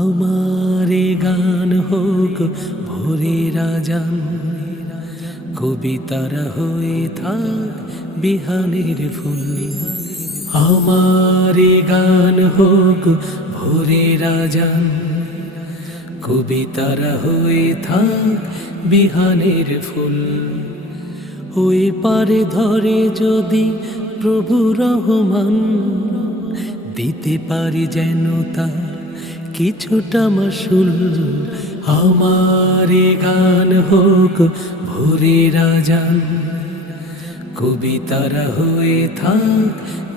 আমারে গান হোক ভোরে রাজান। কবিতারা হয়ে থাক বিহানের ফুল। আমারে গান হোক ভোরে রাজান। কবিতারা হয়ে থাক বিহানের ফুল। ওই পারে ধরে যদি প্রভু রহমান, দিতে পারি যেন তার কিছুটা মাসুল আমারে গান হোক ভোরে রাজান। কবিতারা হয়ে থাক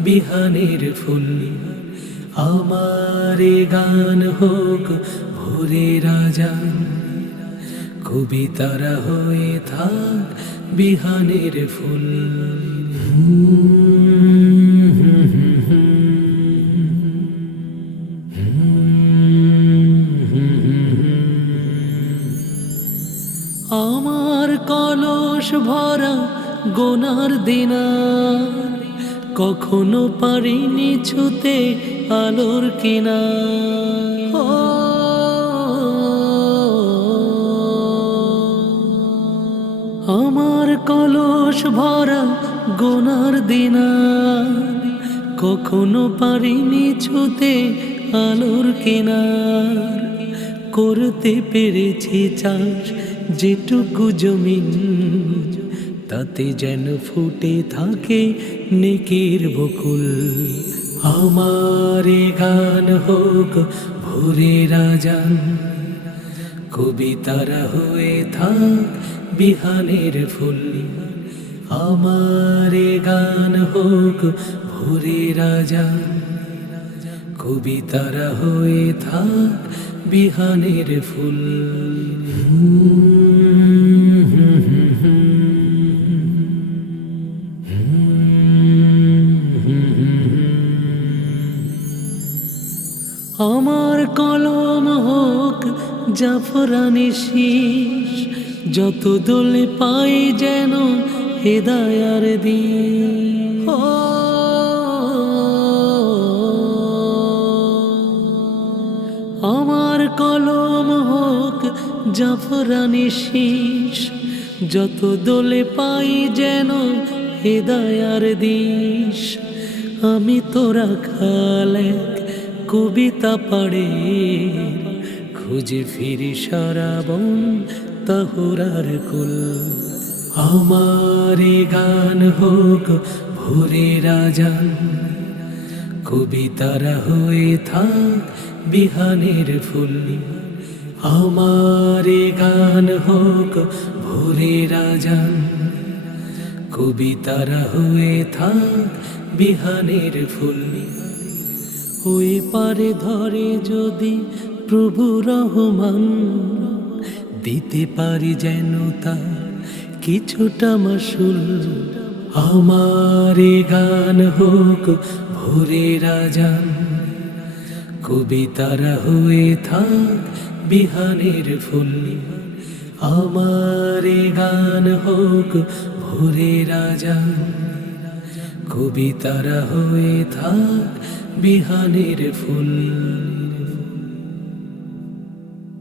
বিহানের ফুল। আমারে গান হোক ভোরে রাজান। কবিতারা হয়ে থাক বিহানের ফুল। আমার কলস ভরা গোনার দিনার কখনো পারিনি ছুতে আলোর কিনা। আমার কলস ভরা গোনার দিনার কখনো পারিনি ছুতে আলোর কিনার করতে পেরেছি চাষ যেটুকু জমিন, তাতে যেন ফুটে থাকে নেকের বকুল। আমারে গান হোক ভোরে রাজান, কবিতারা হয়ে থাক বিহানের ফুল। আমারে গান হোক ভোরে রাজান। কবিতারা হয়ে থাক বিহানের ফুল। আমার কলম হোক জাফরানি শীষ, যত দোলে পাই যেন হেদায়ার দিন। আমার কলম হোক, জাফরানি শীষ, যত দোলে পাই যেন হেদায়ার দিস আমি তোরা খালেক, কবিতা পাড়ে খুঁজে ফিরি সারা বন তাহুরার কুল। আমারে গান হোক ভোরে রাজান কবিতারা হয়ে থাক বিহানের ফুল। আমারে গান হোক ভোরে রাজান। কবিতারা হয়ে থাক বিহানের ফুল। ওই পারে ধরে যদি প্রভু রহমান, দিতে পারি যেন তার কিছুটা মাসুল। আমারে গান হোক ভোরে রাজান কবিতারা হয়ে থাক বিহানের ফুল। আমার গান হোক ভোরে রাজান কবিতারা হয়ে থাক বিহানের ফুল।